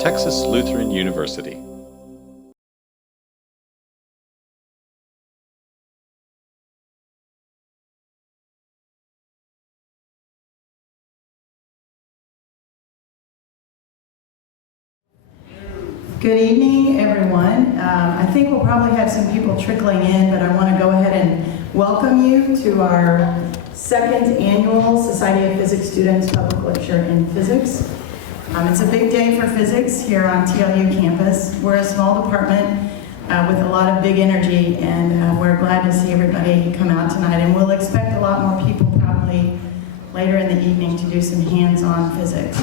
Texas Lutheran University. Good evening, everyone. I think we'll probably have some people trickling in, but I want to go ahead and welcome you to our second annual Society of Physics Students Public Lecture in Physics. It's a big day for physics here on TLU campus. We're a small department with a lot of big energy, and we're glad to see everybody come out tonight. And we'll expect a lot more people probably later in the evening to do some hands-on physics.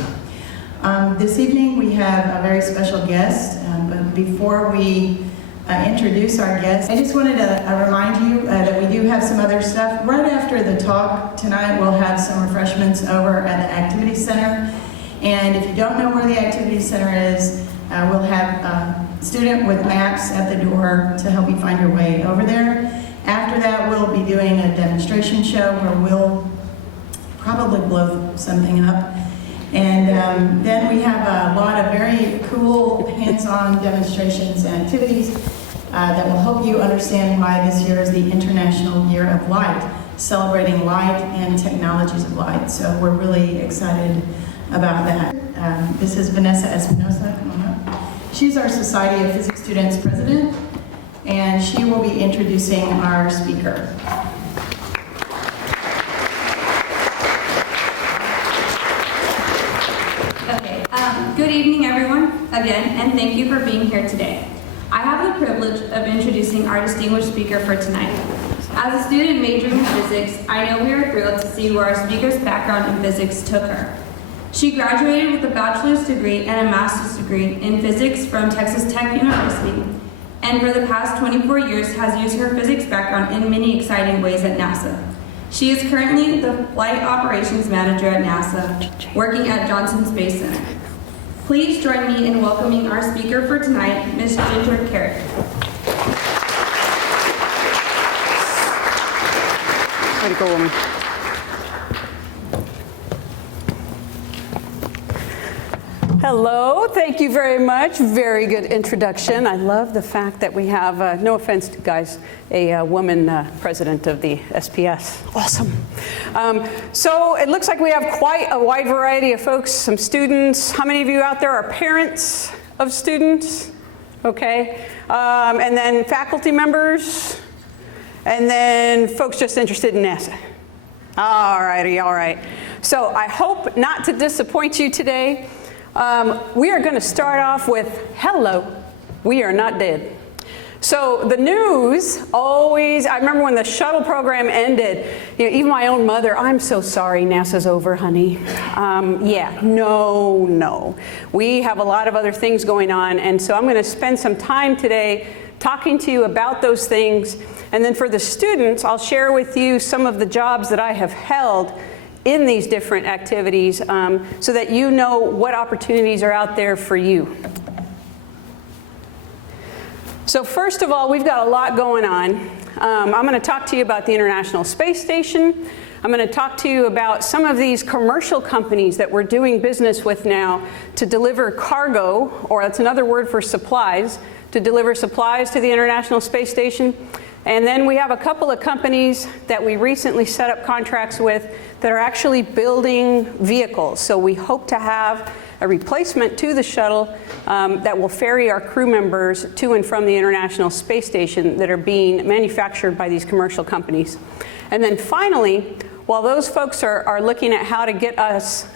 This evening we have a very special guest, but before we introduce our guest, I just wanted to remind you that we do have some other stuff. Right after the talk tonight, we'll have some refreshments over at the Activity Center. And if you don't know where the Activity Center is, we'll have a student with maps at the door to help you find your way over there. After that, we'll be doing a demonstration show where we'll probably blow something up. And then we have a lot of very cool hands-on demonstrations and activities that will help you understand why this year is the International Year of Light, celebrating light and technologies of light. So we're really excited about that. This is Vanessa Espinosa, come on up. She's our Society of Physics Students President, and she will be introducing our speaker. Good evening, everyone, again, and thank you for being here today. I have the privilege of introducing our distinguished speaker for tonight. As a student majoring in physics, I know we are thrilled to see where our speaker's background in physics took her. She graduated with a bachelor's degree and a master's degree in physics from Texas Tech University, and for the past 24 years has used her physics background in many exciting ways at NASA. She is currently the Flight Operations Manager at NASA, working at Johnson Space Center. Please join me in welcoming our speaker for tonight, Ms. Ginger Kerrick. Way to go, woman. Hello, thank you very much. Very good introduction. I love the fact that we have, no offense guys, a woman president of the SPS. Awesome. So it looks like we have quite a wide variety of folks, some students. How many of you out there are parents of students? Okay. And then faculty members, and then folks just interested in NASA. All righty, all right. So I hope not to disappoint you today. We are going to start off with, hello, we are not dead. So the news always, I remember when the shuttle program ended, you know, even my own mother, I'm so sorry, NASA's over, honey. Yeah, no. We have a lot of other things going on, and so I'm going to spend some time today talking to you about those things. And then for the students, I'll share with you some of the jobs that I have held in these different activities so that you know what opportunities are out there for you. So first of all, we've got a lot going on. I'm going to talk to you about the International Space Station. I'm going to talk to you about some of these commercial companies that we're doing business with now to deliver cargo, or that's another word for supplies, to deliver supplies to the International Space Station. And then we have a couple of companies that we recently set up contracts with that are actually building vehicles. So we hope to have a replacement to the shuttle that will ferry our crew members to and from the International Space Station that are being manufactured by these commercial companies. And then finally, while those folks are looking at how to get us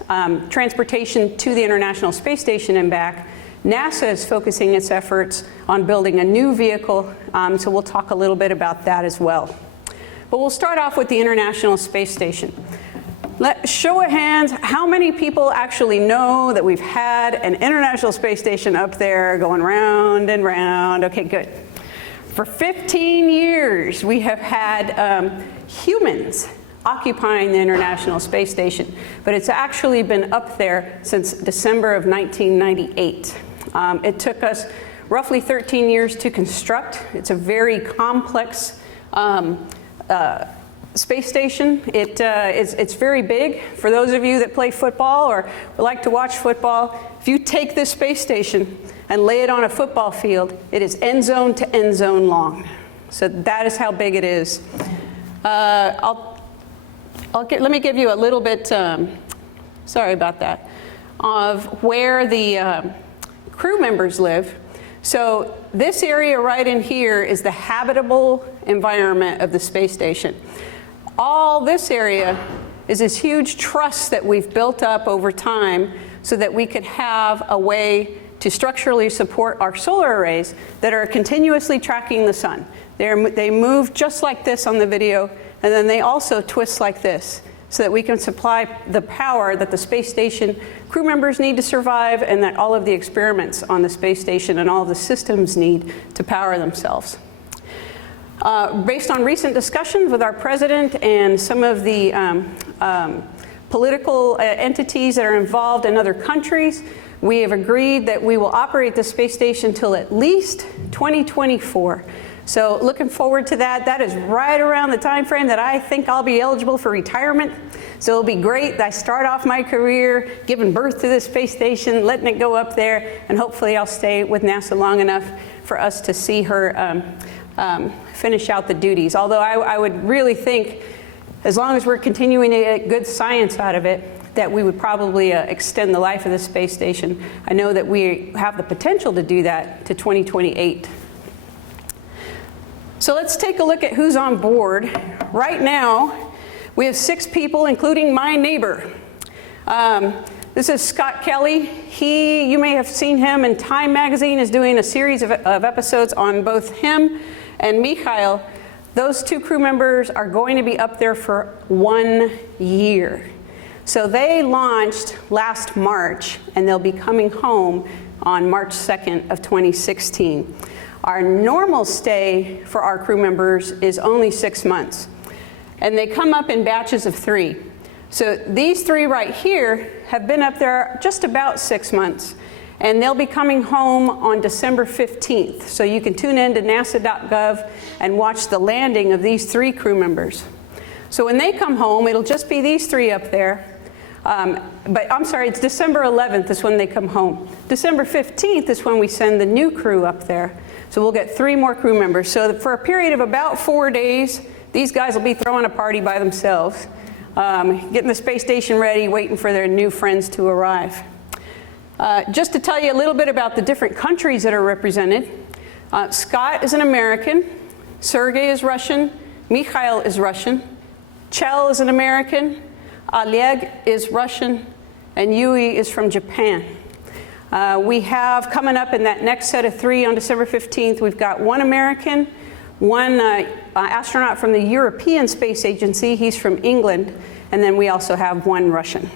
transportation to the International Space Station and back, NASA is focusing its efforts on building a new vehicle, so we'll talk a little bit about that as well. But we'll start off with the International Space Station. Show of hands, how many people actually know that we've had an International Space Station up there going round and round? Okay, good. For 15 years, we have had humans occupying the International Space Station, but it's actually been up there since December of 1998. It took us roughly 13 years to construct. It's a very complex space station. It's very big. For those of you that play football or like to watch football, if you take this space station and lay it on a football field, it is end zone to end zone long. So that is how big it is. Let me give you a little bit, sorry about that, of where the crew members live. So this area right in here is the habitable environment of the space station. All this area is this huge truss that we've built up over time so that we could have a way to structurally support our solar arrays that are continuously tracking the sun. They move just like this on the video, and then they also twist like this so that we can supply the power that the space station crew members need to survive and that all of the experiments on the space station and all of the systems need to power themselves. Based on recent discussions with our president and some of the political entities that are involved in other countries, we have agreed that we will operate the space station till at least 2024. So looking forward to that. That is right around the time frame that I think I'll be eligible for retirement. So it'll be great that I start off my career giving birth to this space station, letting it go up there, and hopefully I'll stay with NASA long enough for us to see her finish out the duties. Although I would really think, as long as we're continuing to get good science out of it, that we would probably extend the life of the space station. I know that we have the potential to do that to 2028. So let's take a look at who's on board. Right now, we have 6 people, including my neighbor. This is Scott Kelly. You may have seen him in Time magazine, is doing a series of episodes on both him and Mikhail. Those 2 crew members are going to be up there for 1 year. So they launched last March, and they'll be coming home on March 2nd of 2016. Our normal stay for our crew members is only 6 months, and they come up in batches of 3. So these 3 right here have been up there just about 6 months, and they'll be coming home on December 15th. So you can tune in to nasa.gov and watch the landing of these 3 crew members. So when they come home, it'll just be these 3 up there. But I'm sorry, it's December 11th is when they come home. December 15th is when we send the new crew up there. So we'll get 3 more crew members. So for a period of about 4 days, these guys will be throwing a party by themselves, getting the space station ready, waiting for their new friends to arrive. Just to tell you a little bit about the different countries that are represented, Scott is an American, Sergey is Russian, Mikhail is Russian, Chel is an American, Oleg is Russian, and Yui is from Japan. We have coming up in that next set of 3 on December 15th, we've got 1 American, 1 astronaut from the European Space Agency, he's from England, and then we also have 1 Russian.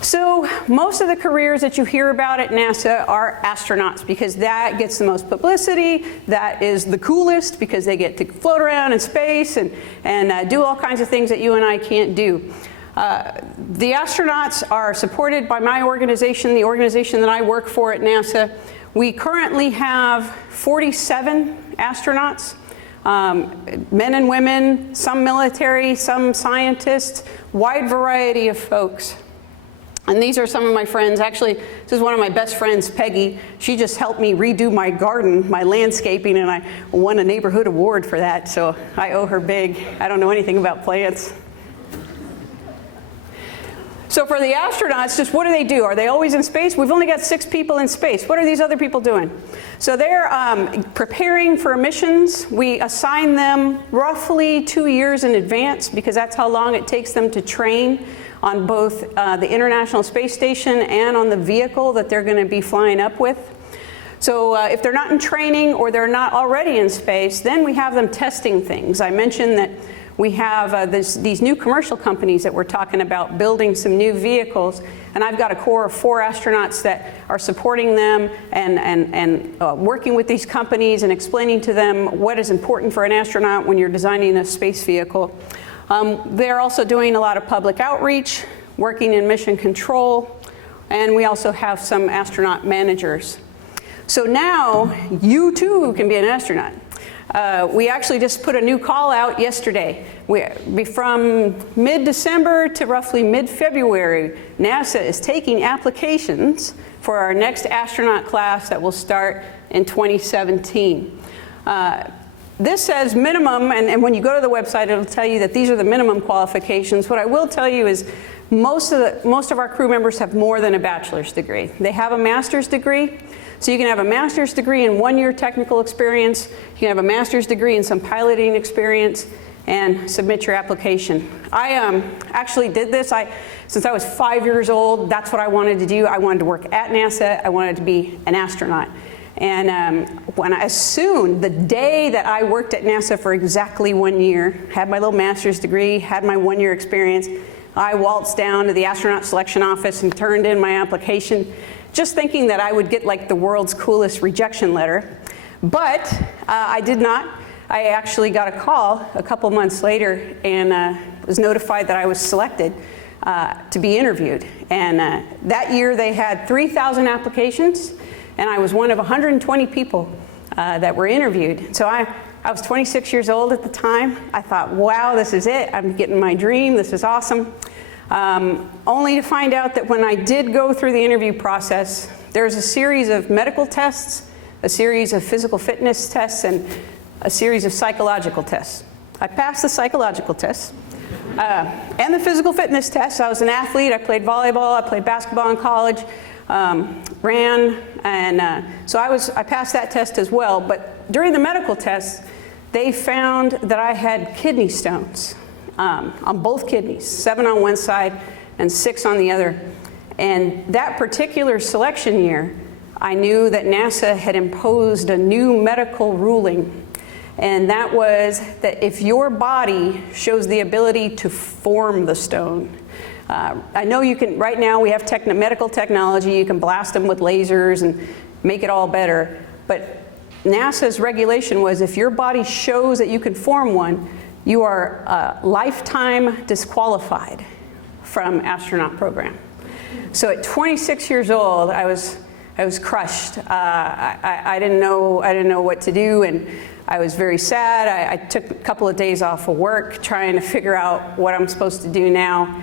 So most of the careers that you hear about at NASA are astronauts because that gets the most publicity, that is the coolest because they get to float around in space and do all kinds of things that you and I can't do. The astronauts are supported by my organization, the organization that I work for at NASA. We currently have 47 astronauts, men and women, some military, some scientists, wide variety of folks. And these are some of my friends. Actually, this is one of my best friends, Peggy. She just helped me redo my garden, my landscaping, and I won a neighborhood award for that, so I owe her big. I don't know anything about plants. So for the astronauts, just what do? Are they always in space? We've only got 6 people in space. What are these other people doing? So they're preparing for missions. We assign them roughly 2 years in advance because that's how long it takes them to train on both the International Space Station and on the vehicle that they're going to be flying up with. So if they're not in training or they're not already in space, then we have them testing things. I mentioned that we have these new commercial companies that we're talking about building some new vehicles, and I've got a core of 4 astronauts that are supporting them and working with these companies and explaining to them what is important for an astronaut when you're designing a space vehicle. They're also doing a lot of public outreach, working in mission control, and we also have some astronaut managers. So now you too can be an astronaut. We actually just put a new call out yesterday. From mid-December to roughly mid-February, NASA is taking applications for our next astronaut class that will start in 2017. This says minimum, and when you go to the website, it'll tell you that these are the minimum qualifications. What I will tell you is most of our crew members have more than a bachelor's degree. They have a master's degree. So you can have a master's degree in 1 year technical experience, you can have a master's degree in some piloting experience, and submit your application. I actually did this. Since I was 5 years old, that's what I wanted to do. I wanted to work at NASA. I wanted to be an astronaut. And the day that I worked at NASA for exactly 1 year, had my little master's degree, had my 1 year experience, I waltzed down to the astronaut selection office and turned in my application, just thinking that I would get like the world's coolest rejection letter. But I did not. I actually got a call a couple months later and was notified that I was selected to be interviewed. And that year they had 3,000 applications, and I was one of 120 people that were interviewed. So I was 26 years old at the time. I thought, wow, this is it. I'm getting my dream. This is awesome. Only to find out that when I did go through the interview process, there's a series of medical tests, a series of physical fitness tests, and a series of psychological tests. I passed the psychological tests and the physical fitness tests. I was an athlete. I played volleyball. I played basketball in college, ran, and so I passed that test as well. But during the medical tests, they found that I had kidney stones on both kidneys, 7 on one side and 6 on the other. And that particular selection year, I knew that NASA had imposed a new medical ruling, and that was that if your body shows the ability to form the stone, I know you can, right now we have medical technology, you can blast them with lasers and make it all better, but NASA's regulation was if your body shows that you can form one, you are lifetime disqualified from astronaut program. So at 26 years old, I was crushed. I didn't know what to do, and I was very sad. I took a couple of days off of work trying to figure out what I'm supposed to do now.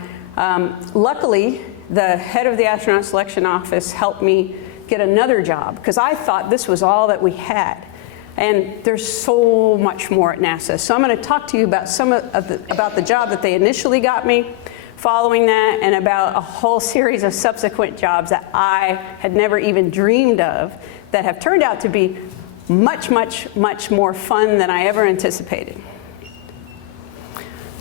Luckily, the head of the astronaut selection office helped me get another job because I thought this was all that we had. And there's so much more at NASA. So I'm going to talk to you about about the job that they initially got me, following that, and about a whole series of subsequent jobs that I had never even dreamed of that have turned out to be much, much, much more fun than I ever anticipated.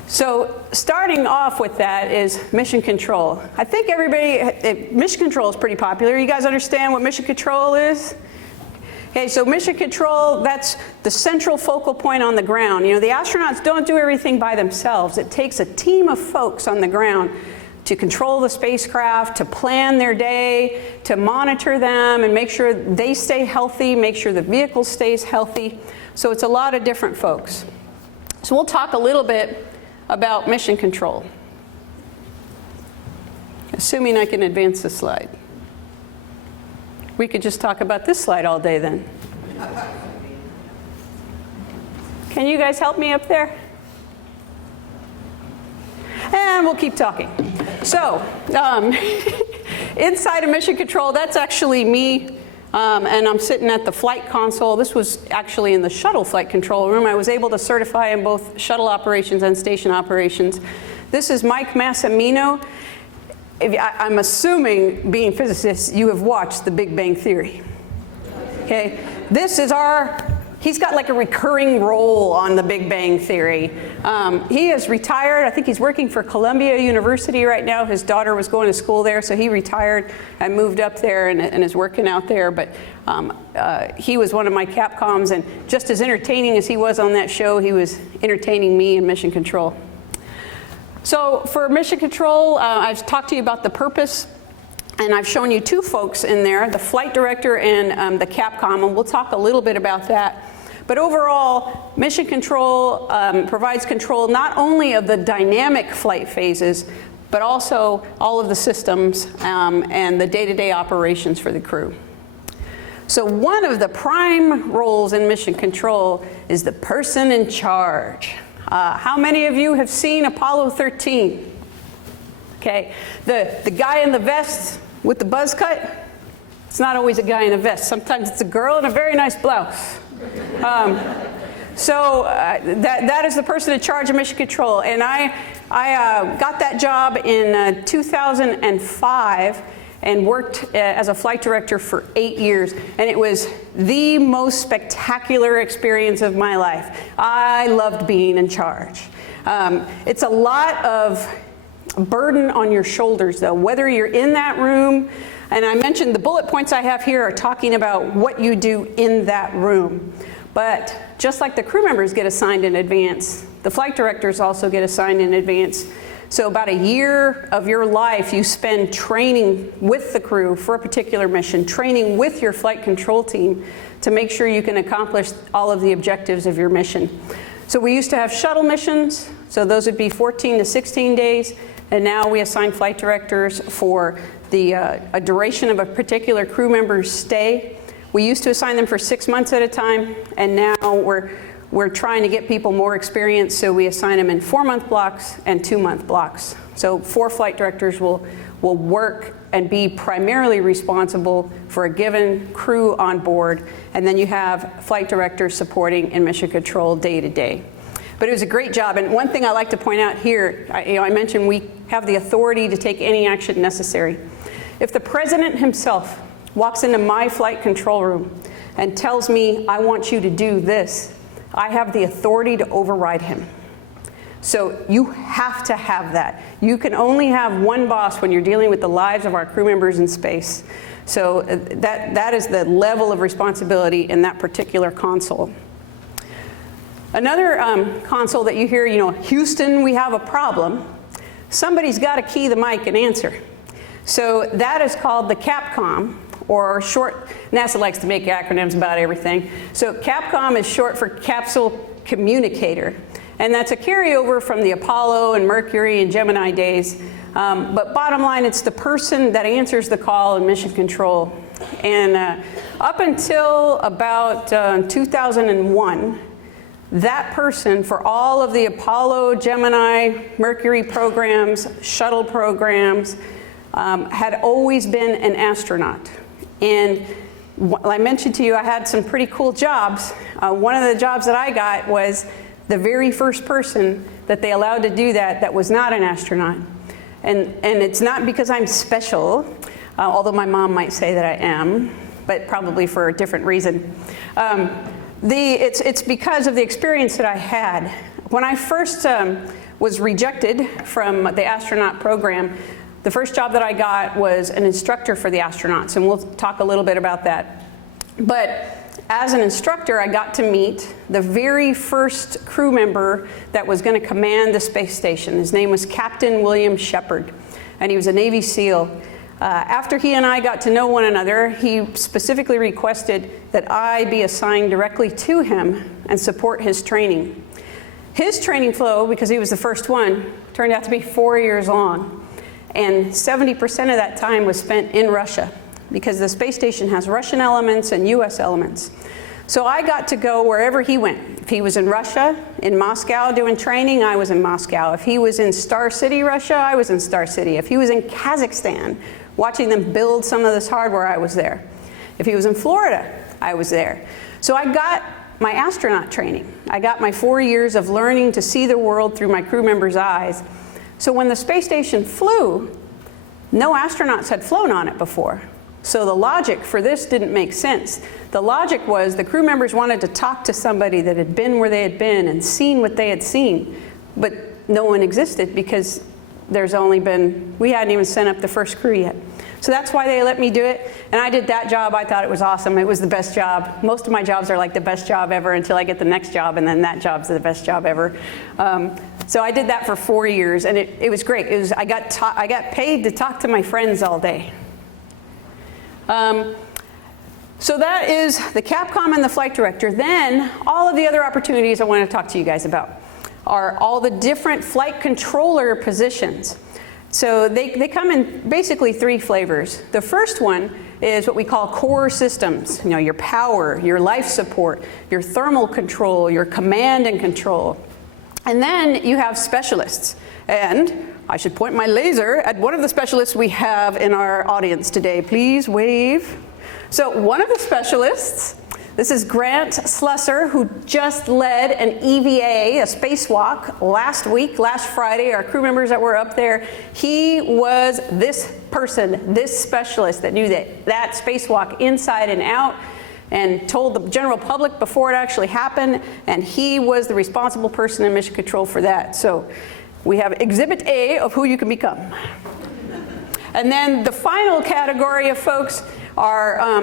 So starting off with that is mission control. I think mission control is pretty popular. You guys understand what mission control is? Okay, so mission control, that's the central focal point on the ground. You know, the astronauts don't do everything by themselves. It takes a team of folks on the ground to control the spacecraft, to plan their day, to monitor them and make sure they stay healthy, make sure the vehicle stays healthy. So it's a lot of different folks. So we'll talk a little bit about mission control. Assuming I can advance the slide. We could just talk about this slide all day then. Can you guys help me up there? And we'll keep talking. So, inside of mission control, that's actually me, and I'm sitting at the flight console. This was actually in the shuttle flight control room. I was able to certify in both shuttle operations and station operations. This is Mike Massimino. I'm assuming, being physicists, you have watched The Big Bang Theory. Okay, this is he's got like a recurring role on The Big Bang Theory. He is retired. I think he's working for Columbia University right now. His daughter was going to school there, so he retired and moved up there and is working out there. But he was one of my Capcoms, and just as entertaining as he was on that show, he was entertaining me in mission control. So for mission control, I've talked to you about the purpose, and I've shown you two folks in there, the flight director and the Capcom, and we'll talk a little bit about that. But overall, mission control provides control not only of the dynamic flight phases, but also all of the systems and the day-to-day operations for the crew. So one of the prime roles in mission control is the person in charge. How many of you have seen Apollo 13? Okay, the guy in the vest with the buzz cut, it's not always a guy in a vest. Sometimes it's a girl in a very nice blouse. That is the person in charge of mission control. And I got that job in 2005 and worked as a flight director for 8 years. And it was the most spectacular experience of my life. I loved being in charge. It's a lot of burden on your shoulders, though, whether you're in that room. And I mentioned the bullet points I have here are talking about what you do in that room. But just like the crew members get assigned in advance, the flight directors also get assigned in advance. So about a year of your life you spend training with the crew for a particular mission, training with your flight control team to make sure you can accomplish all of the objectives of your mission. So we used to have shuttle missions, so those would be 14 to 16 days, and now we assign flight directors for a duration of a particular crew member's stay. We used to assign them for 6 months at a time, and now we're trying to get people more experience, so we assign them in 4-month blocks and 2-month blocks. So 4 flight directors will work and be primarily responsible for a given crew on board, and then you have flight directors supporting in mission control day to day. But it was a great job, and one thing I like to point out here, I mentioned we have the authority to take any action necessary. If the president himself walks into my flight control room and tells me, I want you to do this, I have the authority to override him. So you have to have that. You can only have one boss when you're dealing with the lives of our crew members in space. So that is the level of responsibility in that particular console. Another console that you hear, Houston, we have a problem. Somebody's got to key the mic and answer. So that is called the Capcom, or short, NASA likes to make acronyms about everything. So Capcom is short for Capsule Communicator. And that's a carryover from the Apollo and Mercury and Gemini days. But bottom line, it's the person that answers the call in mission control. And up until about 2001, that person for all of the Apollo, Gemini, Mercury programs, shuttle programs, had always been an astronaut. And I mentioned to you I had some pretty cool jobs. One of the jobs that I got was the very first person that they allowed to do that was not an astronaut. And it's not because I'm special, although my mom might say that I am, but probably for a different reason. It's because of the experience that I had. When I first was rejected from the astronaut program, the first job that I got was an instructor for the astronauts, and we'll talk a little bit about that. But as an instructor, I got to meet the very first crew member that was going to command the space station. His name was Captain William Shepard, and he was a Navy SEAL. After he and I got to know one another, he specifically requested that I be assigned directly to him and support his training. His training flow, because he was the first one, turned out to be 4 years long. And 70% of that time was spent in Russia, because the space station has Russian elements and US elements. So I got to go wherever he went. If he was in Russia, in Moscow doing training, I was in Moscow. If he was in Star City, Russia, I was in Star City. If he was in Kazakhstan, watching them build some of this hardware, I was there. If he was in Florida, I was there. So I got my astronaut training. I got my 4 years of learning to see the world through my crew members' eyes. So when the space station flew, no astronauts had flown on it before. So the logic for this didn't make sense. The logic was the crew members wanted to talk to somebody that had been where they had been and seen what they had seen, but no one existed because we hadn't even sent up the first crew yet. So that's why they let me do it, and I did that job. I thought it was awesome. It was the best job. Most of my jobs are like the best job ever until I get the next job, and then that job's the best job ever. So I did that for 4 years, and it was great. I got paid to talk to my friends all day. So that is the Capcom and the flight director. Then all of the other opportunities I want to talk to you guys about are all the different flight controller positions. So they come in basically 3 flavors. The first one is what we call core systems. You know, your power, your life support, your thermal control, your command and control. And then you have specialists. And I should point my laser at one of the specialists we have in our audience today. Please wave. So one of the specialists, this is Grant Slusser, who just led an EVA, a spacewalk, last Friday. Our crew members that were up there, he was this person, this specialist that knew that spacewalk inside and out and told the general public before it actually happened, and he was the responsible person in mission control for that. So we have Exhibit A of who you can become. And then the final category of folks are,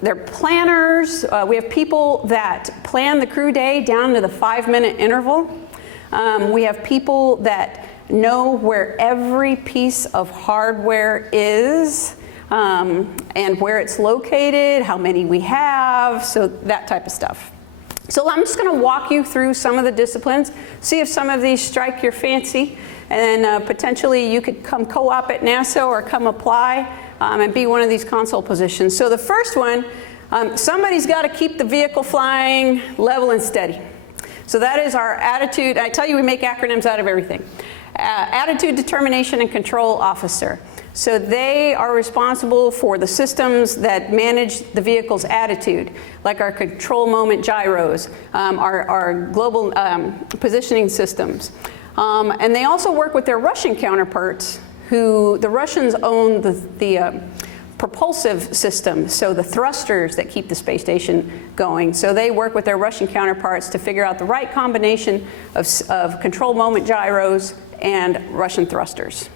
they're planners. We have people that plan the crew day down to the 5-minute interval. We have people that know where every piece of hardware is and where it's located, how many we have, so that type of stuff. So I'm just going to walk you through some of the disciplines, see if some of these strike your fancy, and then potentially you could come co-op at NASA or come apply and be one of these console positions. So the first one, somebody's got to keep the vehicle flying level and steady. So that is our attitude. I tell you, we make acronyms out of everything. Attitude, Determination, and Control Officer. So they are responsible for the systems that manage the vehicle's attitude, like our control moment gyros, our global positioning systems. And they also work with their Russian counterparts, who the Russians own the propulsive system, so the thrusters that keep the space station going. So they work with their Russian counterparts to figure out the right combination of control moment gyros and Russian thrusters.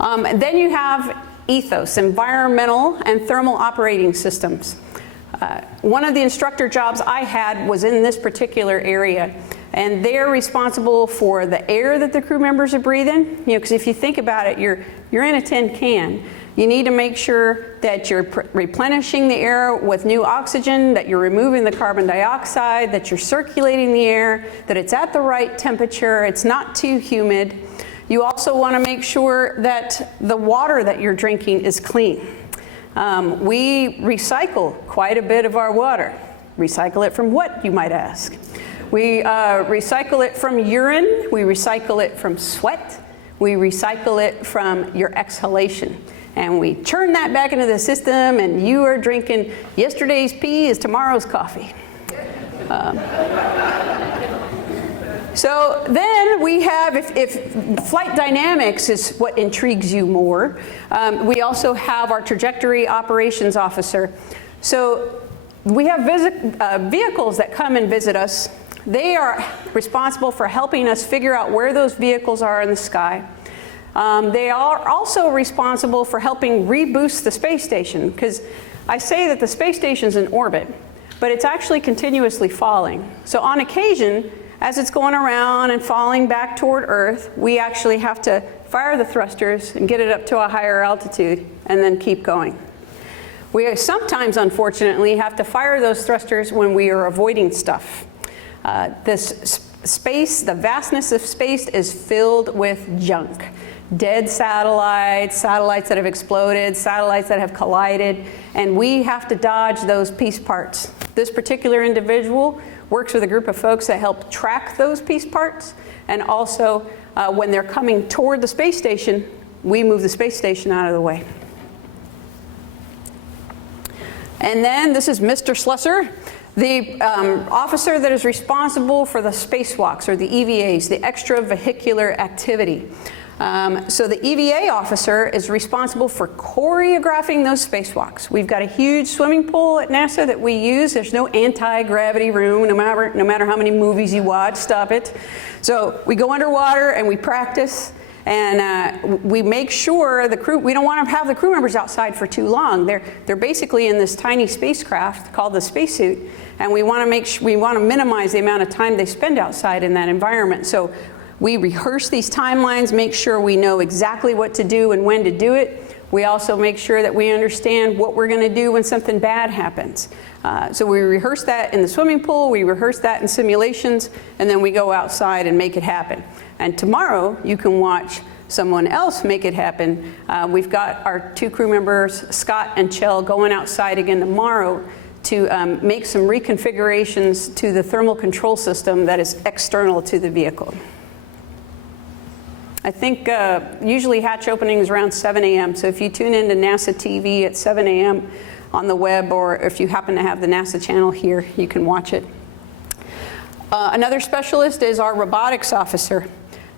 And then you have ethos, environmental and thermal operating systems. One of the instructor jobs I had was in this particular area, and they're responsible for the air that the crew members are breathing. You know, because if you think about it, you're in a tin can. You need to make sure that you're replenishing the air with new oxygen, that you're removing the carbon dioxide, that you're circulating the air, that it's at the right temperature, it's not too humid. You also want to make sure that the water that you're drinking is clean. We recycle quite a bit of our water. Recycle it from what, you might ask? We recycle it from urine, we recycle it from sweat, we recycle it from your exhalation. And we churn that back into the system, and you are drinking yesterday's pee is tomorrow's coffee. So then we have, if flight dynamics is what intrigues you more, we also have our trajectory operations officer. So we have vehicles that come and visit us. They are responsible for helping us figure out where those vehicles are in the sky. They are also responsible for helping reboost the space station, because I say that the space station's in orbit, but it's actually continuously falling. So on occasion, as it's going around and falling back toward Earth, we actually have to fire the thrusters and get it up to a higher altitude and then keep going. We sometimes, unfortunately, have to fire those thrusters when we are avoiding stuff. This space, the vastness of space, is filled with junk. Dead satellites, satellites that have exploded, satellites that have collided, and we have to dodge those piece parts. This particular individual works with a group of folks that help track those piece parts, and also when they're coming toward the space station, we move the space station out of the way. And then this is Mr. Slusser, the officer that is responsible for the spacewalks, or the EVAs, the extravehicular activity. So the EVA officer is responsible for choreographing those spacewalks. We've got a huge swimming pool at NASA that we use. There's no anti-gravity room, no matter how many movies you watch, stop it. So we go underwater and we practice, and we make sure the crew, we don't want to have the crew members outside for too long. They're basically in this tiny spacecraft called the spacesuit, and we want to minimize the amount of time they spend outside in that environment. So we rehearse these timelines, make sure we know exactly what to do and when to do it. We also make sure that we understand what we're going to do when something bad happens. So we rehearse that in the swimming pool, we rehearse that in simulations, and then we go outside and make it happen. And tomorrow you can watch someone else make it happen. We've got our 2 crew members, Scott and Chell, going outside again tomorrow to make some reconfigurations to the thermal control system that is external to the vehicle. I think usually hatch opening is around 7 a.m. So if you tune into NASA TV at 7 a.m. on the web, or if you happen to have the NASA channel here, you can watch it. Another specialist is our robotics officer.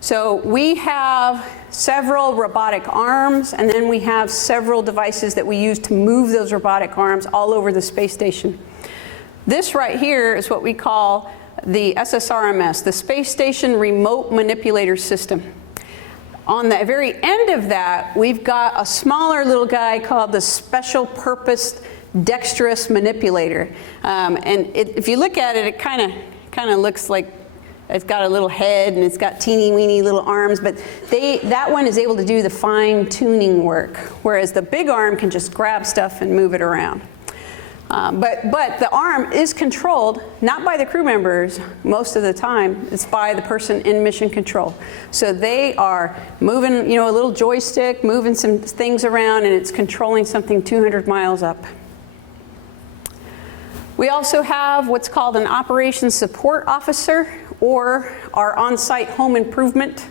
So we have several robotic arms, and then we have several devices that we use to move those robotic arms all over the space station. This right here is what we call the SSRMS, the Space Station Remote Manipulator System. On the very end of that, we've got a smaller little guy called the Special Purpose Dexterous Manipulator. If you look at it, it kind of looks like it's got a little head and it's got teeny weeny little arms, but that one is able to do the fine tuning work, whereas the big arm can just grab stuff and move it around. But the arm is controlled, not by the crew members most of the time, it's by the person in mission control. So they are moving, a little joystick, moving some things around, and it's controlling something 200 miles up. We also have what's called an operations support officer, or our on-site home improvement.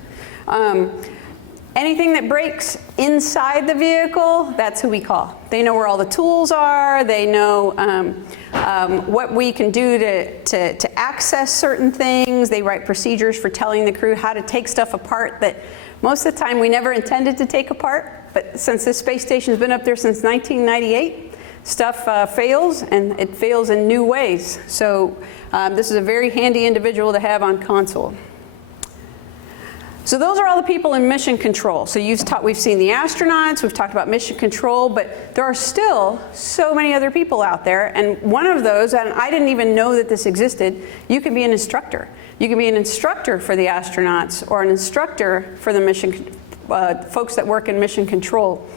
Anything that breaks inside the vehicle, that's who we call. They know where all the tools are. They know what we can do to access certain things. They write procedures for telling the crew how to take stuff apart that most of the time we never intended to take apart. But since this space station's been up there since 1998, stuff fails, and it fails in new ways. So this is a very handy individual to have on console. So those are all the people in mission control. So we've seen the astronauts, we've talked about mission control, but there are still so many other people out there. And one of those, and I didn't even know that this existed, you can be an instructor. You can be an instructor for the astronauts or an instructor for the mission folks that work in mission control.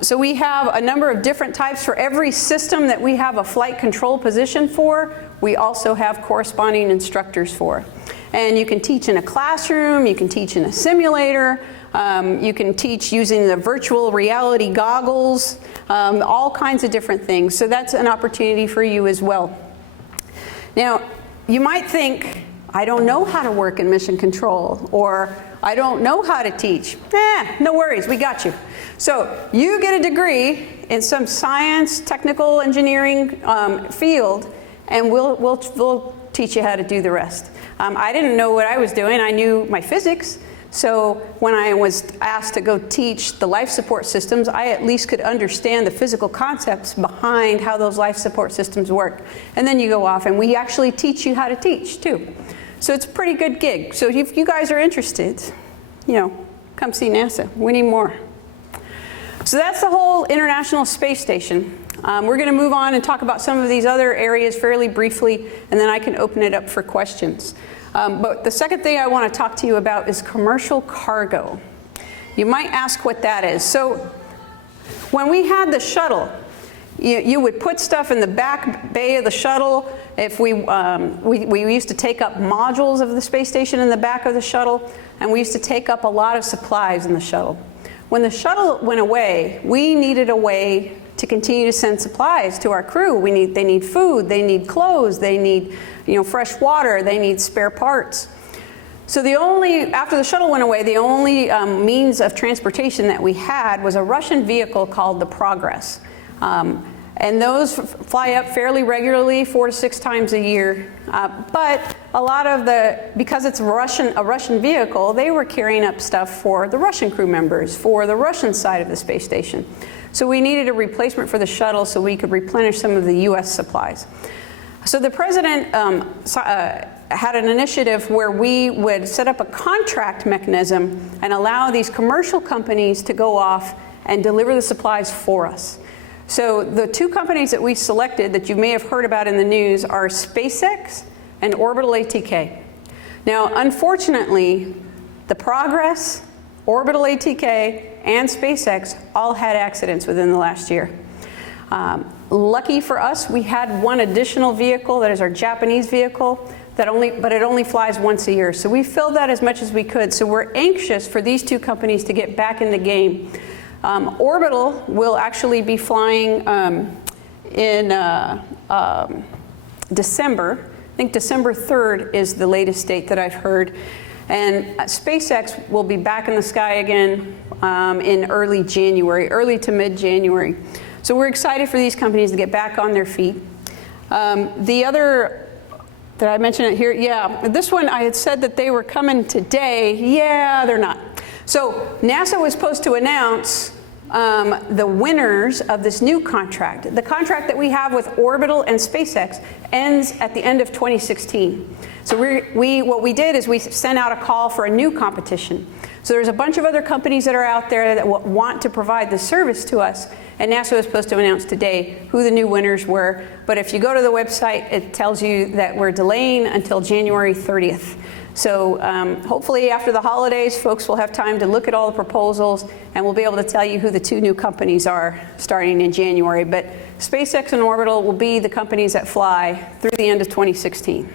So we have a number of different types. For every system that we have a flight control position for, we also have corresponding instructors for. And you can teach in a classroom, you can teach in a simulator, you can teach using the virtual reality goggles, all kinds of different things. So that's an opportunity for you as well. Now, you might think, I don't know how to work in mission control, or I don't know how to teach. No worries, we got you. So you get a degree in some science, technical engineering field, and we'll teach you how to do the rest. I didn't know what I was doing. I knew my physics. So when I was asked to go teach the life support systems, I at least could understand the physical concepts behind how those life support systems work. And then you go off, and we actually teach you how to teach too. So it's a pretty good gig. So if you guys are interested, come see NASA. We need more. So that's the whole International Space Station. We're going to move on and talk about some of these other areas fairly briefly, and then I can open it up for questions. But the second thing I want to talk to you about is commercial cargo. You might ask what that is. So when we had the shuttle, you would put stuff in the back bay of the shuttle. If we used to take up modules of the space station in the back of the shuttle, and we used to take up a lot of supplies in the shuttle. When the shuttle went away, we needed a way to continue to send supplies to our crew. They need food, they need clothes, they need fresh water, they need spare parts. So after the shuttle went away, the only means of transportation that we had was a Russian vehicle called the Progress. And those fly up fairly regularly, 4 to 6 times a year. But a lot of because it's a Russian vehicle, they were carrying up stuff for the Russian crew members, for the Russian side of the space station. So we needed a replacement for the shuttle so we could replenish some of the US supplies. So the president had an initiative where we would set up a contract mechanism and allow these commercial companies to go off and deliver the supplies for us. So the 2 companies that we selected that you may have heard about in the news are SpaceX and Orbital ATK. Now, unfortunately, the Progress, Orbital ATK, and SpaceX all had accidents within the last year. Lucky for us, we had one additional vehicle, that is our Japanese vehicle, but it only flies once a year. So we filled that as much as we could. So we're anxious for these two companies to get back in the game. Orbital will actually be flying in December. I think December 3rd is the latest date that I've heard. And SpaceX will be back in the sky again in early January, early to mid-January. So we're excited for these companies to get back on their feet. The other, did I mention it here? Yeah, this one I had said that they were coming today. Yeah, they're not. So NASA was supposed to announce the winners of this new contract. The contract that we have with Orbital and SpaceX ends at the end of 2016. So what we did is we sent out a call for a new competition. So there's a bunch of other companies that are out there that want to provide the service to us, and NASA was supposed to announce today who the new winners were. But if you go to the website, it tells you that we're delaying until January 30th. So hopefully after the holidays, folks will have time to look at all the proposals, and we'll be able to tell you who the two new companies are starting in January. But SpaceX and Orbital will be the companies that fly through the end of 2016.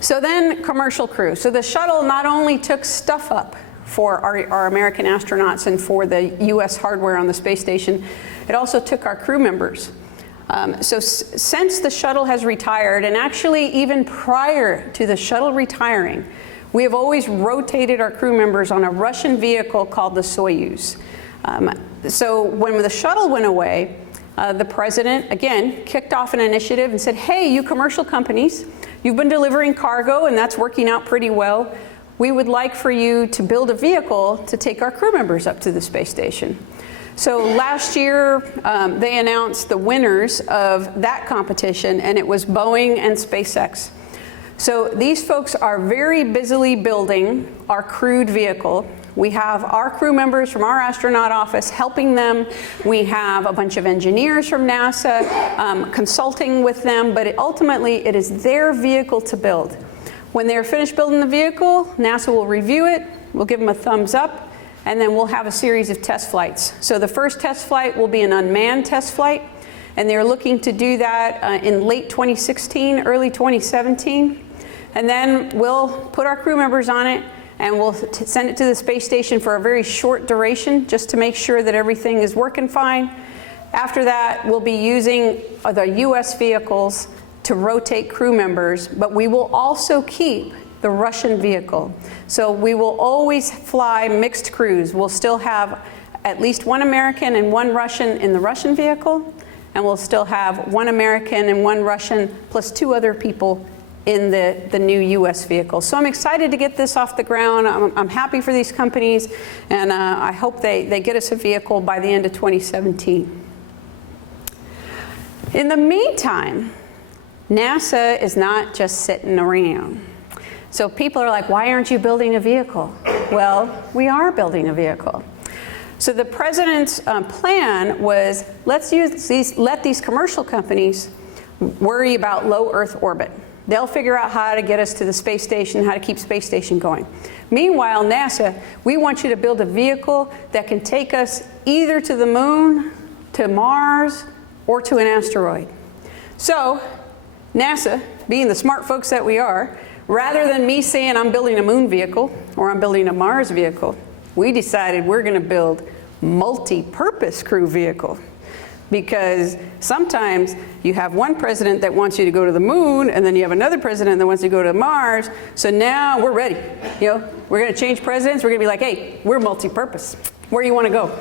So then commercial crew. So the shuttle not only took stuff up for our American astronauts and for the US hardware on the space station, it also took our crew members. Since the shuttle has retired, and actually even prior to the shuttle retiring, we have always rotated our crew members on a Russian vehicle called the Soyuz. So when the shuttle went away, the president, again, kicked off an initiative and said, hey, you commercial companies, you've been delivering cargo and that's working out pretty well. We would like for you to build a vehicle to take our crew members up to the space station. So last year, they announced the winners of that competition, and it was Boeing and SpaceX. So these folks are very busily building our crewed vehicle. We have our crew members from our astronaut office helping them. We have a bunch of engineers from NASA consulting with them, but ultimately it is their vehicle to build. When they're finished building the vehicle, NASA will review it, we'll give them a thumbs up, and then we'll have a series of test flights. So the first test flight will be an unmanned test flight, and they're looking to do that in late 2016, early 2017. And then we'll put our crew members on it, and we'll send it to the space station for a very short duration, just to make sure that everything is working fine. After that, we'll be using the US vehicles to rotate crew members, but we will also keep the Russian vehicle. So we will always fly mixed crews. We'll still have at least one American and one Russian in the Russian vehicle, and we'll still have one American and one Russian plus two other people in the new US vehicle. So I'm excited to get this off the ground. I'm happy for these companies, and I hope they get us a vehicle by the end of 2017. In the meantime, NASA is not just sitting around. So people are like, why aren't you building a vehicle? Well, we are building a vehicle. So the president's plan was, let these commercial companies worry about low Earth orbit. They'll figure out how to get us to the space station, how to keep space station going. Meanwhile, NASA, we want you to build a vehicle that can take us either to the moon, to Mars, or to an asteroid. So NASA, being the smart folks that we are, rather than me saying I'm building a moon vehicle or I'm building a Mars vehicle, we decided we're going to build multi-purpose crew vehicle. Because sometimes you have one president that wants you to go to the moon, and then you have another president that wants you to go to Mars. So now we're ready. We're going to change presidents. We're going to be like, hey, we're multi-purpose. Where do you want to go?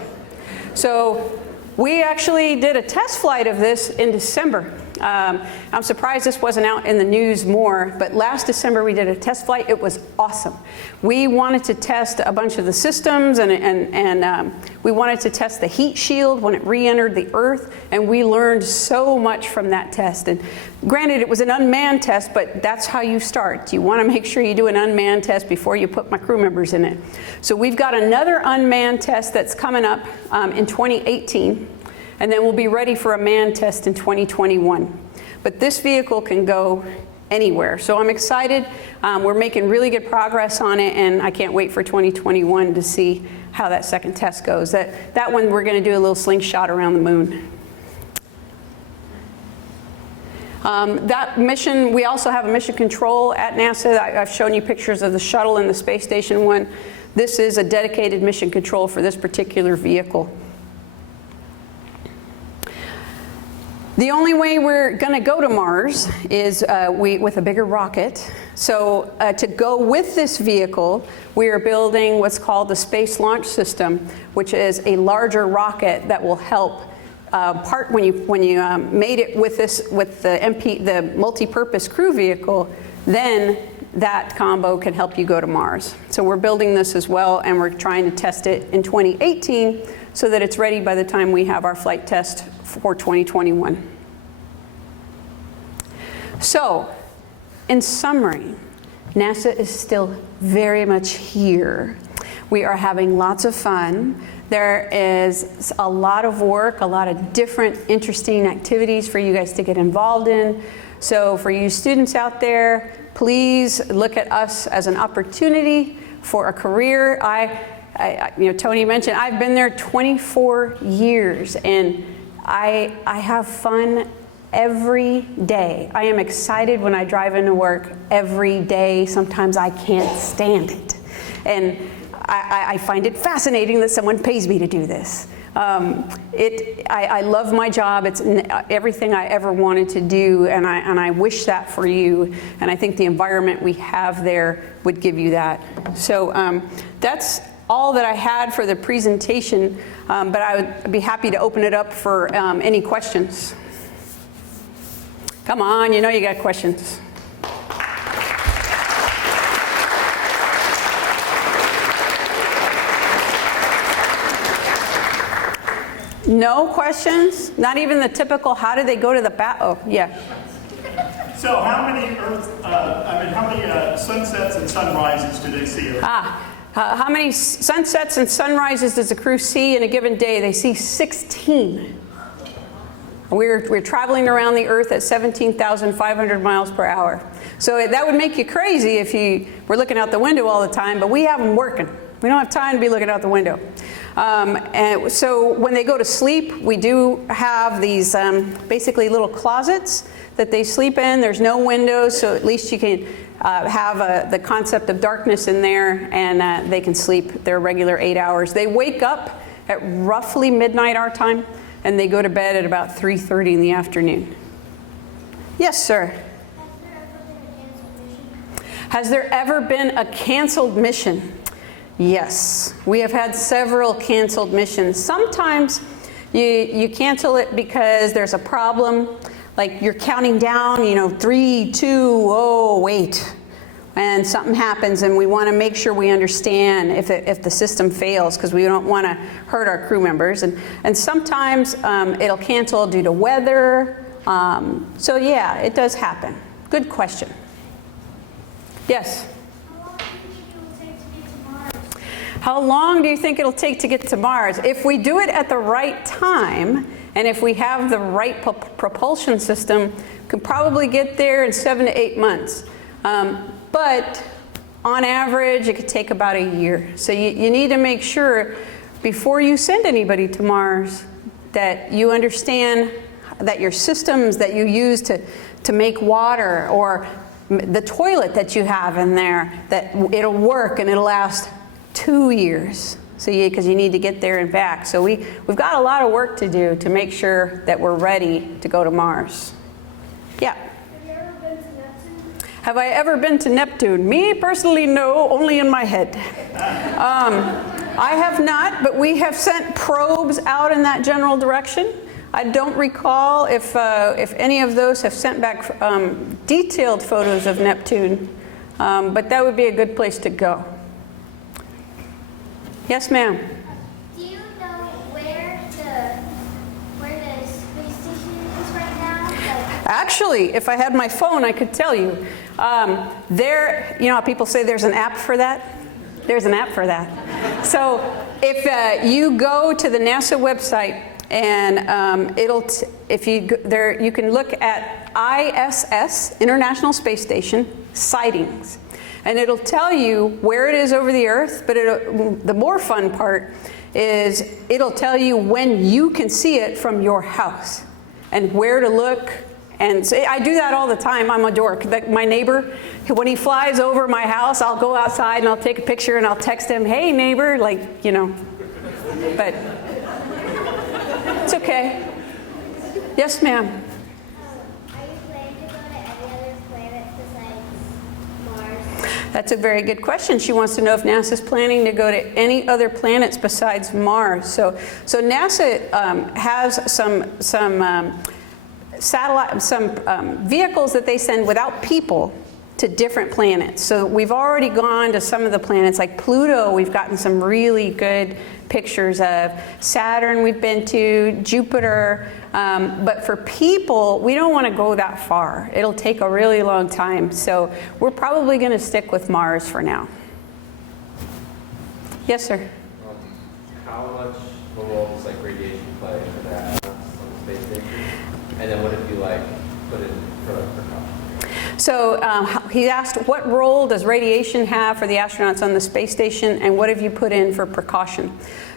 So we actually did a test flight of this in December. I'm surprised this wasn't out in the news more, but last December we did a test flight. It was awesome. We wanted to test a bunch of the systems, and we wanted to test the heat shield when it re-entered the Earth, and we learned so much from that test. And granted, it was an unmanned test, but that's how you start. You want to make sure you do an unmanned test before you put my crew members in it. So we've got another unmanned test that's coming up in 2018. And then we'll be ready for a manned test in 2021. But this vehicle can go anywhere. So I'm excited. We're making really good progress on it, and I can't wait for 2021 to see how that second test goes. That one, we're going to do a little slingshot around the moon. That mission, we also have a mission control at NASA. I've shown you pictures of the shuttle and the space station one. This is a dedicated mission control for this particular vehicle. The only way we're going to go to Mars is with a bigger rocket. So to go with this vehicle, we are building what's called the Space Launch System, which is a larger rocket that will help when you made it with the multi-purpose crew vehicle, then that combo can help you go to Mars. So we're building this as well, and we're trying to test it in 2018 so that it's ready by the time we have our flight test for 2021. So, in summary, NASA is still very much here. We are having lots of fun. There is a lot of work, a lot of different interesting activities for you guys to get involved in. So for you students out there, please look at us as an opportunity for a career. Tony mentioned I've been there 24 years, and I have fun every day. I am excited when I drive into work every day. Sometimes I can't stand it. And I find it fascinating that someone pays me to do this. I love my job. It's everything I ever wanted to do, and I wish that for you. And I think the environment we have there would give you that. So that's all that I had for the presentation, but I would be happy to open it up for any questions. Come on, you know you got questions. No questions? Not even the typical, how did they go to the oh, yeah. So how many sunsets and sunrises do they see? How many sunsets and sunrises does the crew see in a given day? They see 16. We're traveling around the Earth at 17,500 miles per hour. So that would make you crazy if you were looking out the window all the time, but we have them working. We don't have time to be looking out the window. And so when they go to sleep, we do have these basically little closets that they sleep in. There's no windows, so at least you can have the concept of darkness in there, and they can sleep their regular 8 hours. They wake up at roughly midnight our time, and they go to bed at about 3:30 in the afternoon. Yes, sir? Has there ever been a canceled mission? Yes, we have had several canceled missions. Sometimes you cancel it because there's a problem, like you're counting down, 3, 2, oh, wait. And something happens, and we want to make sure we understand if the system fails, because we don't want to hurt our crew members. And sometimes it'll cancel due to weather. So yeah, it does happen. Good question. Yes? How long do you think it'll take to get to Mars? If we do it at the right time, and if we have the right propulsion system, we can probably get there in 7 to 8 months. But on average, it could take about a year. So you need to make sure before you send anybody to Mars that you understand that your systems that you use to make water, or the toilet that you have in there, that it'll work and it'll last 2 years. So because you need to get there and back. So we've got a lot of work to do to make sure that we're ready to go to Mars. Yeah. Have I ever been to Neptune? Me personally, no, only in my head. I have not, but we have sent probes out in that general direction. I don't recall if any of those have sent back detailed photos of Neptune, but that would be a good place to go. Yes, ma'am. Do you know where the space station is right now? Actually, if I had my phone, I could tell you. You know how people say there's an app for that? There's an app for that. So if you go to the NASA website, and you can look at ISS, International Space Station, sightings. And it'll tell you where it is over the Earth, but the more fun part is it'll tell you when you can see it from your house, and where to look, And so I do that all the time. I'm a dork. My neighbor, when he flies over my house, I'll go outside and I'll take a picture and I'll text him, hey neighbor, like, you know. But it's okay. Yes, ma'am. Are you planning to go to any other planets besides Mars? That's a very good question. She wants to know if NASA's planning to go to any other planets besides Mars. So NASA has some vehicles that they send without people to different planets. So we've already gone to some of the planets, like Pluto. We've gotten some really good pictures of. Saturn we've been to, Jupiter. But for people, we don't want to go that far. It'll take a really long time. So we're probably going to stick with Mars for now. Yes, sir? How much of a role does like radiation play for the astronauts on the space station? And then what if you like put in for like precaution? So he asked, what role does radiation have for the astronauts on the space station, and what have you put in for precaution?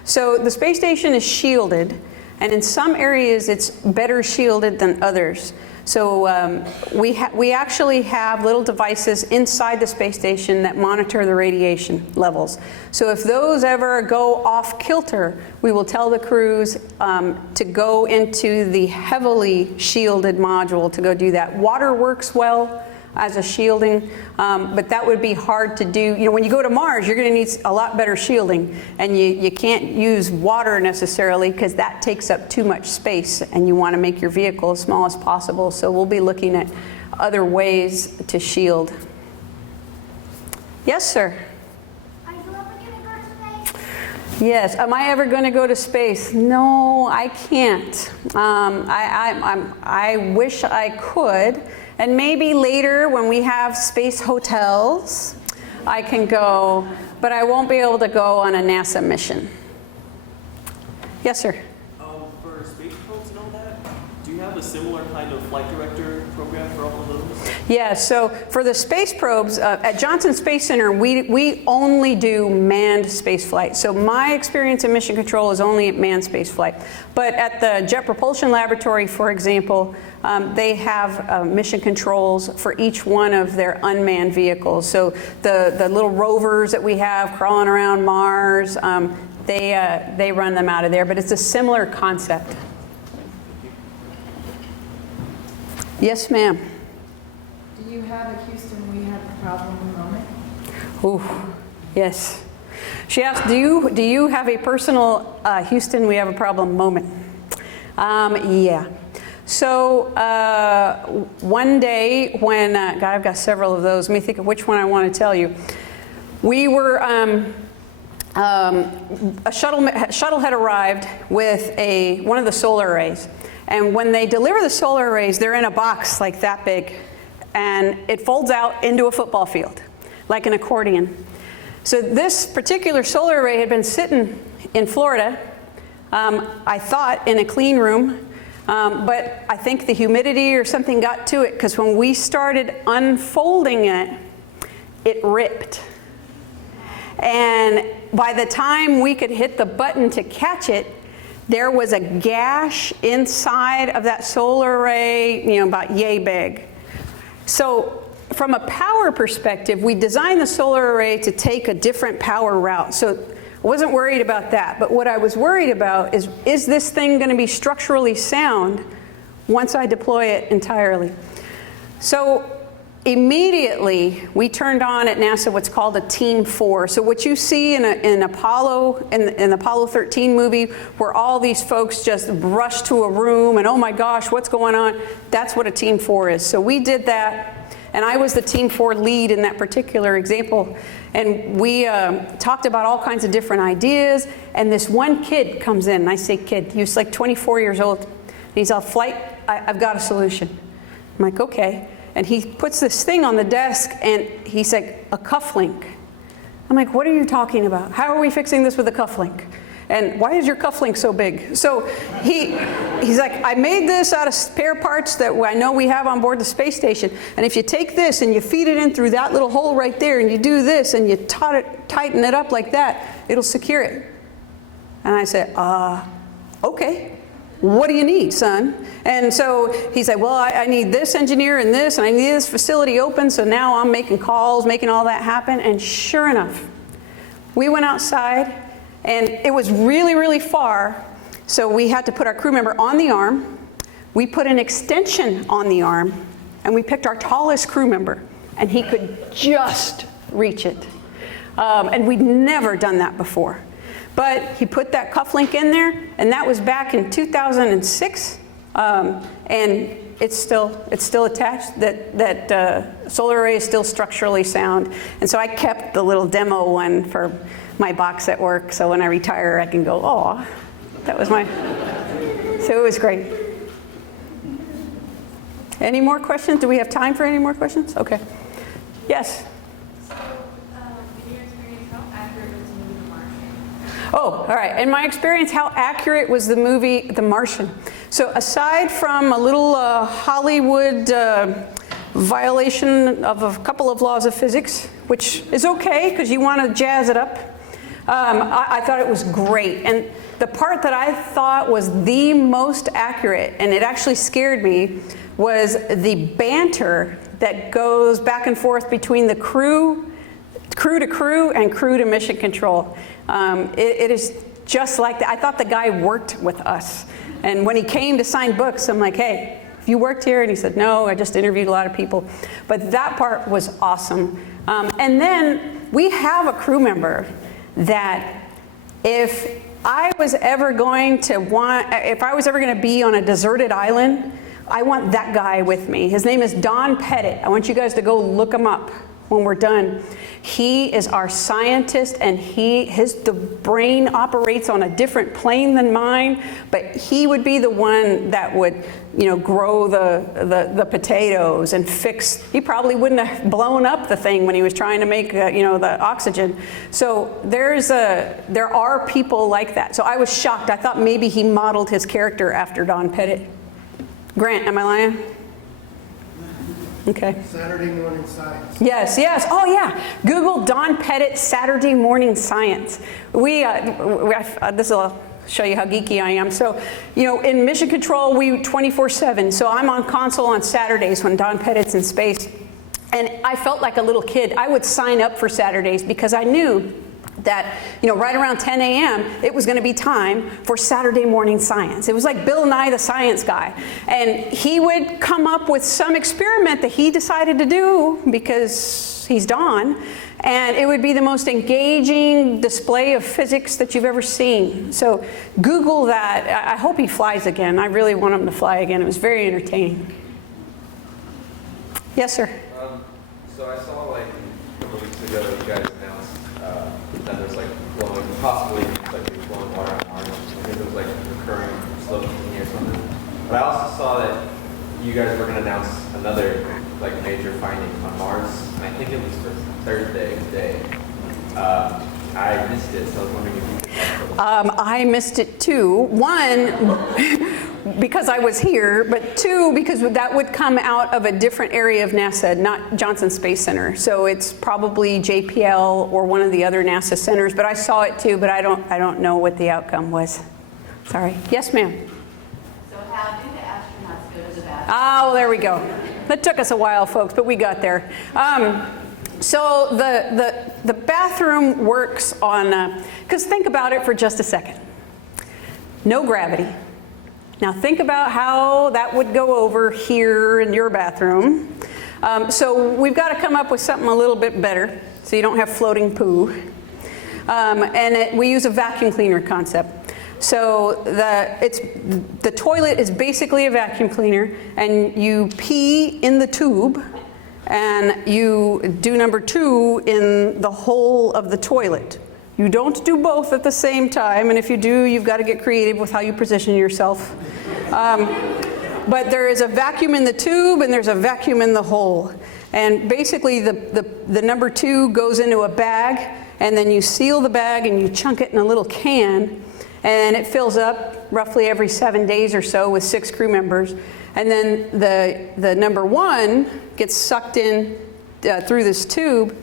So the space station is shielded, and in some areas it's better shielded than others. So we actually have little devices inside the space station that monitor the radiation levels. So if those ever go off kilter, we will tell the crews to go into the heavily shielded module to go do that. Water works well as a shielding, but that would be hard to do. You know, when you go to Mars, you're going to need a lot better shielding, and you can't use water necessarily because that takes up too much space, and you want to make your vehicle as small as possible. So we'll be looking at other ways to shield. Yes, sir? Are you ever going to go to space? Yes. Am I ever going to go to space? No, I can't. I wish I could. And maybe later when we have space hotels, I can go, but I won't be able to go on a NASA mission. Yes, sir? For space probes and all that, do you have a similar kind of flight director program for all of those? Yeah, so for the space probes, at Johnson Space Center, we only do manned space flight. So my experience in mission control is only at manned space flight. But at the Jet Propulsion Laboratory, for example, they have mission controls for each one of their unmanned vehicles. So the little rovers that we have crawling around Mars, they run them out of there. But it's a similar concept. Yes, ma'am. Do you have a Houston, we have a problem moment? Ooh, yes. She asked, do you have a personal Houston, we have a problem moment? Yeah. So one day when, God, I've got several of those. Let me think of which one I want to tell you. We were, a shuttle had arrived with one of the solar arrays. And when they deliver the solar arrays, they're in a box like that big. And it folds out into a football field, like an accordion. So this particular solar array had been sitting in Florida, I thought in a clean room, but I think the humidity or something got to it, because when we started unfolding it, it ripped. And by the time we could hit the button to catch it, there was a gash inside of that solar array, you know, about yay big. So from a power perspective, we designed the solar array to take a different power route. So I wasn't worried about that. But what I was worried about is this thing going to be structurally sound once I deploy it entirely? So immediately, we turned on at NASA what's called a Team 4. So what you see in Apollo, in the Apollo 13 movie, where all these folks just rush to a room and, oh my gosh, what's going on? That's what a Team 4 is. So we did that, and I was the Team 4 lead in that particular example. And we talked about all kinds of different ideas, and this one kid comes in, and I say kid, he was like 24 years old, and he's on flight, I've got a solution. I'm like, okay. And he puts this thing on the desk, and he's like, a cufflink. I'm like, what are you talking about? How are we fixing this with a cufflink? And why is your cufflink so big? So he's like, I made this out of spare parts that I know we have on board the space station. And if you take this and you feed it in through that little hole right there, and you do this, and you tighten it up like that, it'll secure it. And I said, okay. what do you need, son? And so he's like, well, I need this engineer and I need this facility open, so now I'm making calls, making all that happen. And sure enough, we went outside, and it was really, really far, so we had to put our crew member on the arm. We put an extension on the arm, and we picked our tallest crew member, and he could just reach it. And we'd never done that before. But he put that cufflink in there, and that was back in 2006, and it's still attached. That solar array is still structurally sound, and so I kept the little demo one for my box at work, so when I retire, I can go, oh, that was my. So it was great. Any more questions? Do we have time for any more questions? Okay. Yes. Oh, all right. In my experience, how accurate was the movie The Martian? So aside from a little Hollywood violation of a couple of laws of physics, which is okay because you want to jazz it up, I thought it was great. And the part that I thought was the most accurate, and it actually scared me, was the banter that goes back and forth between the crew to crew and crew to mission control. It is just like that. I thought the guy worked with us. And when he came to sign books, I'm like, hey, have you worked here? And he said, no, I just interviewed a lot of people. But that part was awesome. And then we have a crew member that if I was ever going to be on a deserted island, I want that guy with me. His name is Don Pettit. I want you guys to go look him up when we're done. He is our scientist, and the brain operates on a different plane than mine, but he would be the one that would, grow the potatoes and fix. He probably wouldn't have blown up the thing when he was trying to make, the oxygen. So there are people like that. So I was shocked. I thought maybe he modeled his character after Don Pettit. Grant, am I lying? Okay. Saturday Morning Science. Yes. Oh, yeah. Google Don Pettit Saturday Morning Science. This will show you how geeky I am. So, in mission control, we 24/7. So I'm on console on Saturdays when Don Pettit's in space. And I felt like a little kid. I would sign up for Saturdays because I knew that, right around 10 a.m., it was going to be time for Saturday Morning Science. It was like Bill Nye the Science Guy. And he would come up with some experiment that he decided to do because he's Don. And it would be the most engaging display of physics that you've ever seen. So Google that. I hope he flies again. I really want him to fly again. It was very entertaining. Yes, sir. So I saw a couple weeks ago you guys announced that there's possibly flowing water on Mars. I think it was recurring slope or something. But I also saw that you guys were going to announce another major finding on Mars. And I think it was for Thursday today. I missed it, so I was wondering if you could I missed it too. One, because I was here, but two, because that would come out of a different area of NASA, not Johnson Space Center. So it's probably JPL or one of the other NASA centers. But I saw it too, but I don't know what the outcome was. Sorry. Yes, ma'am. So how do the astronauts go to the bathroom? Oh, there we go. That took us a while, folks, but we got there. So the bathroom works on, because think about it for just a second. No gravity. Now think about how that would go over here in your bathroom. So we've got to come up with something a little bit better so you don't have floating poo. We use a vacuum cleaner concept. So the toilet is basically a vacuum cleaner, and you pee in the tube, and you do number two in the hole of the toilet. You don't do both at the same time, and if you do, you've got to get creative with how you position yourself. But there is a vacuum in the tube, and there's a vacuum in the hole. And basically, the number two goes into a bag, and then you seal the bag, and you chunk it in a little can, and it fills up roughly every 7 days or so with 6 crew members. And then the number one gets sucked in through this tube.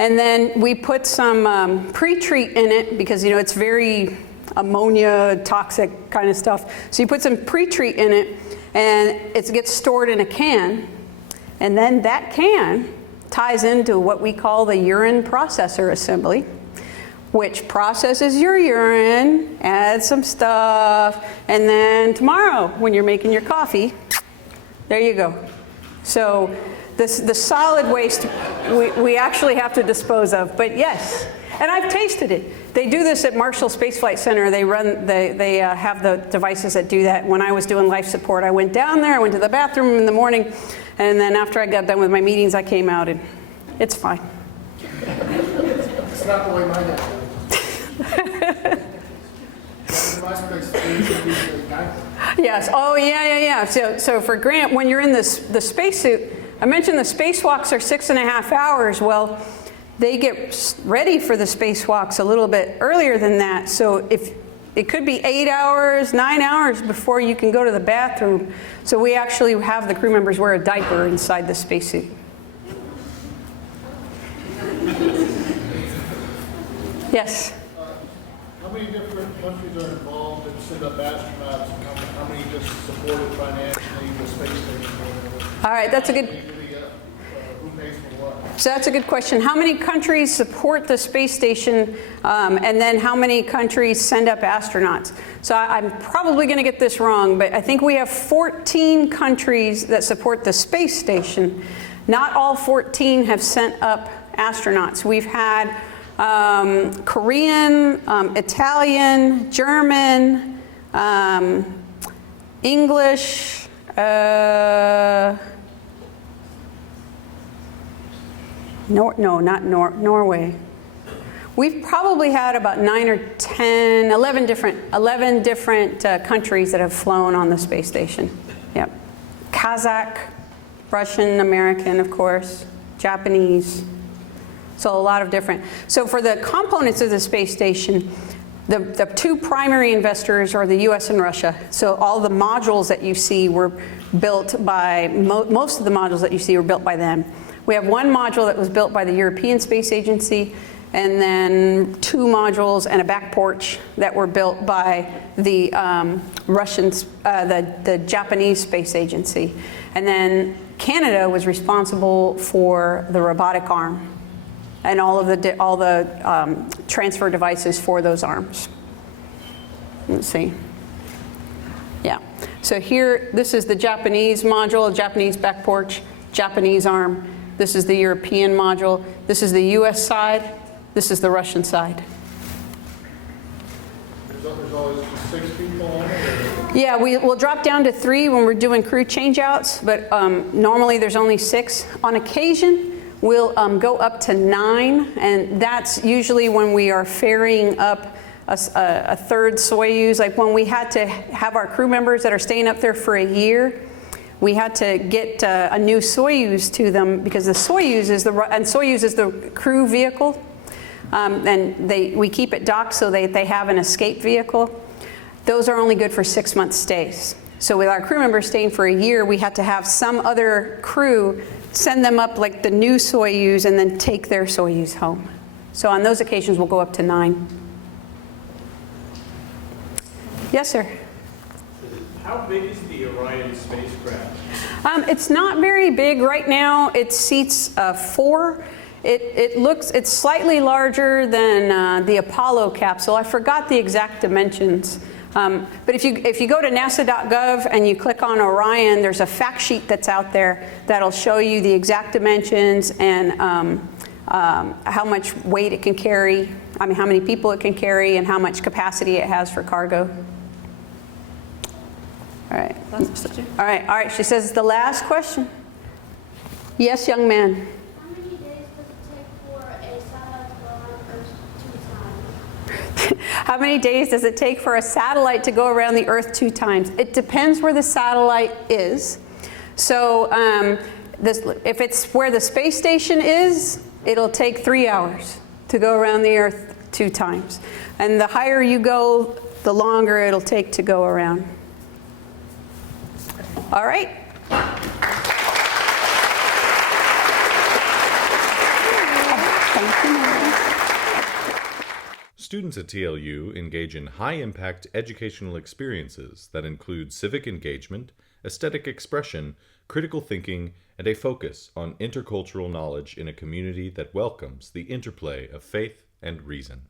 And then we put some pre-treat in it because, it's very ammonia, toxic kind of stuff. So you put some pre-treat in it, and it gets stored in a can, and then that can ties into what we call the urine processor assembly, which processes your urine, adds some stuff, and then tomorrow when you're making your coffee, there you go. So the solid waste we actually have to dispose of, but yes, and I've tasted it. They do this at Marshall Space Flight Center. They have the devices that do that. When I was doing life support, I went down there, I went to the bathroom in the morning, and then after I got done with my meetings, I came out, and it's fine. It's not the way my dad did it. Yes. Oh, yeah. So for Grant, when you're in the spacesuit, I mentioned the spacewalks are 6.5 hours. Well, they get ready for the spacewalks a little bit earlier than that. So if it could be 8 hours, 9 hours before you can go to the bathroom. So we actually have the crew members wear a diaper inside the spacesuit. Yes. How many different countries are involved in send up astronauts? And how many just supported financially the space station? All right, that's a good. Who pays for what? So that's a good question. How many countries support the space station, and then how many countries send up astronauts? So I'm probably going to get this wrong, but I think we have 14 countries that support the space station. Not all 14 have sent up astronauts. We've had Korean, Italian, German, English, Norway. We've probably had about 9 or 10, 11 different countries that have flown on the space station. Yep. Kazakh, Russian, American, of course, Japanese. So a lot of different. So for the components of the space station, the two primary investors are the US and Russia. So all the modules that you see were built by, most of the modules that you see were built by them. We have one module that was built by the European Space Agency, and then 2 modules and a back porch that were built by the Russians, the Japanese Space Agency. And then Canada was responsible for the robotic arm and all the transfer devices for those arms. Let's see. Yeah. So here, this is the Japanese module, Japanese back porch, Japanese arm. This is the European module. This is the US side. This is the Russian side. There's always 6 people on it? Yeah, we'll drop down to 3 when we're doing crew changeouts, but normally there's only 6. On occasion, we'll go up to 9, and that's usually when we are ferrying up a third Soyuz. Like when we had to have our crew members that are staying up there for a year, we had to get a new Soyuz to them because the Soyuz is the crew vehicle, and we keep it docked so they have an escape vehicle. Those are only good for 6-month stays. So with our crew members staying for a year, we had to have some other crew send them up like the new Soyuz and then take their Soyuz home. So on those occasions, we'll go up to 9. Yes, sir. How big is the Orion spacecraft? It's not very big right now. It seats 4. It's slightly larger than the Apollo capsule. I forgot the exact dimensions. But if you go to nasa.gov and you click on Orion, there's a fact sheet that's out there that'll show you the exact dimensions and how much weight it can carry, how many people it can carry, and how much capacity it has for cargo. All right. All right. She says the last question. Yes, young man. How many days does it take for a satellite to go around Earth 2 times? How many days does it take for a satellite to go around the Earth 2 times? It depends where the satellite is. So if it's where the space station is, it'll take 3 hours to go around the Earth 2 times. And the higher you go, the longer it'll take to go around. All right. Students at TLU engage in high-impact educational experiences that include civic engagement, aesthetic expression, critical thinking, and a focus on intercultural knowledge in a community that welcomes the interplay of faith and reason.